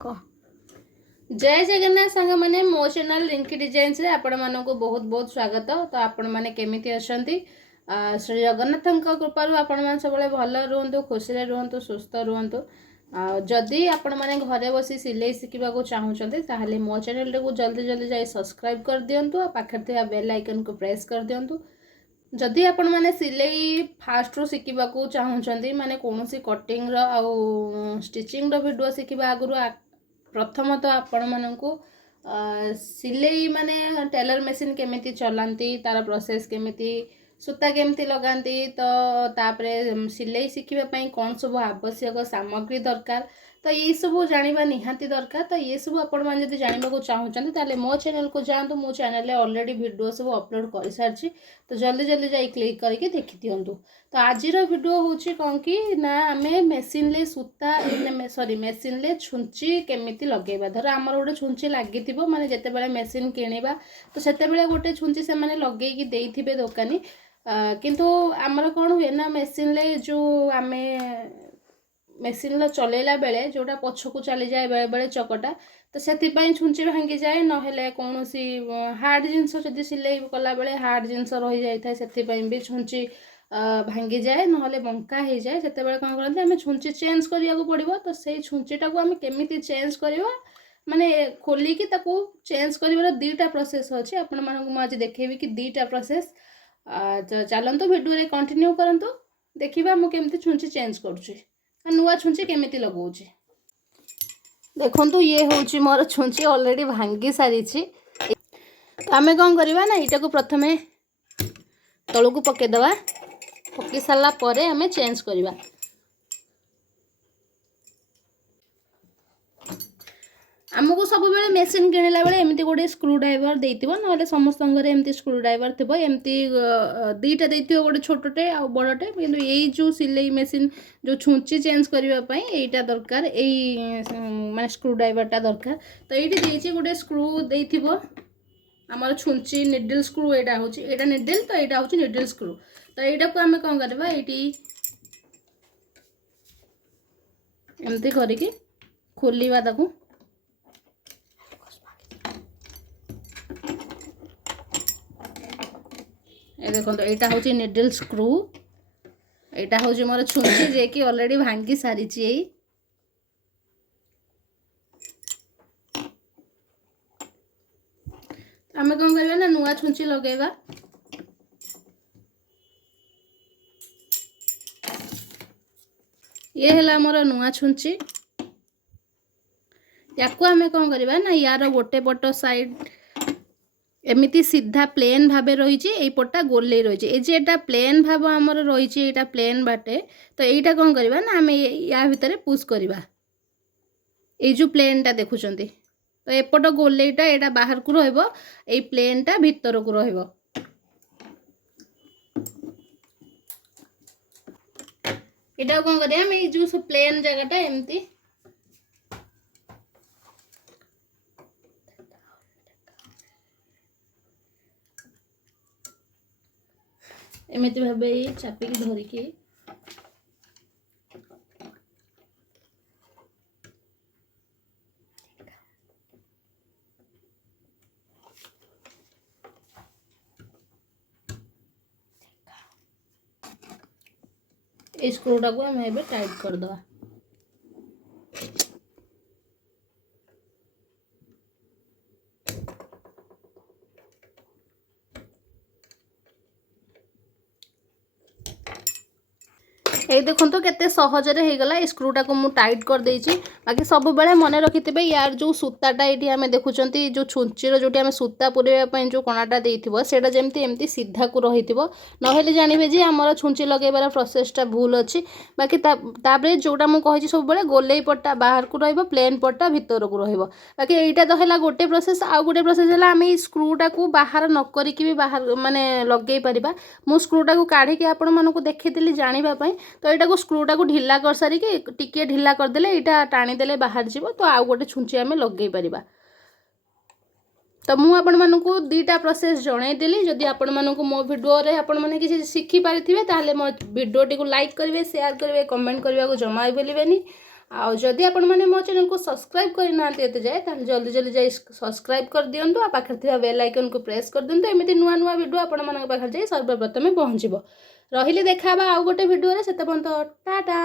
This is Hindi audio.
कह जय जगन्नाथ सांग मैंने मो चैनल रिंकी डिजाइन्स रे आपण मानक बहुत बहुत स्वागत। तो आपण मैंने केमिति अछंती श्री जगन्नाथ कृपारू आपण मैंने सब भल रुहतु खुशी रुहतु सुस्थ रुहतु। जदि आपण मैंने घरे बसी सिलाई शिखा चाहूँगी ताहले मो चैनल को जल्दी जल्दी जाई सब्सक्राइब कर दिंतु पाखे बेल आइकन को प्रेस कर दिंतु। जदि आपण मैंने सिलाई फास्ट रू शिखा चाहूँगी माने कौन सी कटिंग आउ स्टिचिंग वीडियो शिखा आगु प्रथमतः आपण मानू सिलाई माने टेलर मशीन केमिति चलांती तार प्रोसेस केमिति सूता केमिति लगाती तो तापरे सिलाई शिखा कौन सब आवश्यक सामग्री दरकार तो ये सब जाना निहाती दरकार। तो ये सब आपण मैंने जब जानवा चाहूँगी ताले मो चैनल को जातु मो चैनल ऑलरेडी वीडियो सब अपलोड कर सारी तो जल्दी जल्दी जा क्लिक करके देखी दिंतु। तो आज वीडियो हूँ कौन कि ना आम मेसीन ले सूता सॉरी मेसीन ले छुंची केमिति लगेबा। धर आमर गोटे छुंची लगी माने जेते बेले मेसीन किणवा तो सेते बेले गोटे छुंची से माने लगेकी देइथिबे दोकानी किंतु आमर कौन हुए ना मेसीन ले जो आम मेसीन चलेला बेले जोटा पछकू चली जाए बेले बेले चकटा तो से छुंची भांगी जाए ना कौन सी हार्ड जिनस जदि सिलाई कला बेले हार्ड जिनस रही जाए से भी छुंची भांगी जाए ना बंका हो जाए से कौन करते आम छुंची चेंज करिया पड़ो। तो से छुंचीटा को आम केमिति चेंज करवा माने खोलिकी ताकू चेंज कर दीटा प्रोसेस अच्छे आपण मानक आज देखेबी कि दीटा प्रोसेस चलतु वीडियो कंटिन्यू करंतु देखिबा मु केमिति छुंची चेंज करूची नुआ छुंची केमिति लगाउची। देखंतु ये होची मोर छुंची ऑलरेडी भांगी सारी तो आम कौन करवा ना यहाँ को प्रथमे तलू को पके दवा पके सारा परे आम चेंज करवा। आमको सब बेले मेसीन किणला बेले एमती गोटे स्क्रू ड्राइवर देइतिबो ना समस्त घरे एमती स्क्रू ड्राइवर थिबो एमती दीटा देइतिबो गोटे छोटटे आ बड़टे किंतु एई जो सिलाई मेसीन जो छुंची चेंज करबा पई एटा दरकार एई माने स्क्रू ड्राइवरटा दरकार। तो एटी देइछि गोटे स्क्रू देइतिबो आमर छुंची निडल स्क्रू एटा होछि एटा निडल तो एटा होछि निडल स्क्रू। तो एटा को आमे कोन करबा एटी एमती करके खोलिबा ताकू ये देखो तो यहाँ हूँ निडल स्क्रू यहाँ हूँ मोर छुंची जे कि ऑलरेडी भांगी सारी आम कौन करवा ना नुआ छुंची लगेगा। ये है मोर नुआ छुंची या आम कौन करवा ना यार गोटे पट साइड एमिति सीधा प्लेन भाबे रही पटा गोले रही एटा प्लेन भाव आमर रही एटा प्लेन बाटे। तो यहीटा कौन करवा ना आम या भितर पुश करवा ये जो प्लेनटा देखुंत तो एपट गोलेटा एटा बाहर को रहिबो ए प्लेनटा भितर को रहिबो। एटा कौन करिया हम ए जो प्लेन जगहटा एमती एमती भाव चापिकी धरिकी स्क्रूटा को आम टाइट करदे। ये देखो तो केते सहजरे हो गला स्क्रूटा को मुझे टाइट कर देछि। बाकी सब बेले मन रखिथे यार जो सूताटा ये आम देखुं जो छुंचीर जो आम सूता पुरेवाई जो कणाटा देथिबो सेटा जेमती एमती सीधा को रही ना जानवे जे आमर छुंची लगेबार प्रोसेसटा भूल अच्छी। बाकी तापरे जोटा मुझे कही सब बेले गोले पट्टा बाहर को रहिबो प्लेन पट्टा भितर को रहिबो। बाकी एटा तो है गोटे प्रोसेस आउ गोटे प्रोसेस है आम स्क्रूटा को बाहर न करिकी भी बाहर माने लगे पारिबा। मु स्क्रूटा को काढ़ी आपण मानकु देखैतिली जानिबा पई। तो यहाँ को स्क्रूटा को ढिला कर सारिकी टिके ढिला करदेले यहाँ टाणीदे बाहर जीव तो आउ गोटे छुंची आम लगे पारिबा। तो मुझे आपण मानकु दीटा प्रोसेस जनईदेली। जदि आपण मानकु मो वीडियो रे आपण माने किसी शिखि पारिथिबे ताले मो वीडियोटी को लाइक करेंगे शेयर करेंगे कमेंट करने को जमा भूलें। ଆଉ ଯଦି ଆପଣମାନେ ମୋ ଚ୍ୟାନେଲକୁ ସବସ୍କ୍ରାଇବ୍ କରିନାହାନ୍ତି ଏତେ ଯାଏ ତାହେଲେ ଜଲ୍ଦି ଜଲ୍ଦି ଯାଇ ସବସ୍କ୍ରାଇବ୍ କରିଦିଅନ୍ତୁ। ଆଉ ପାଖରେ ଥିବା ବେଲ୍ ଆଇକନ୍କୁ ପ୍ରେସ୍ କରିଦିଅନ୍ତୁ। ଏମିତି ନୂଆ ନୂଆ ଭିଡ଼ିଓ ଆପଣମାନଙ୍କ ପାଖରେ ଯାଇ ସର୍ବପ୍ରଥମେ ପହଞ୍ଚିବ। ରହିଲି, ଦେଖା ହେବା ଆଉ ଗୋଟେ ଭିଡ଼ିଓରେ। ସେତେ ପର୍ଯ୍ୟନ୍ତ ଟାଟା।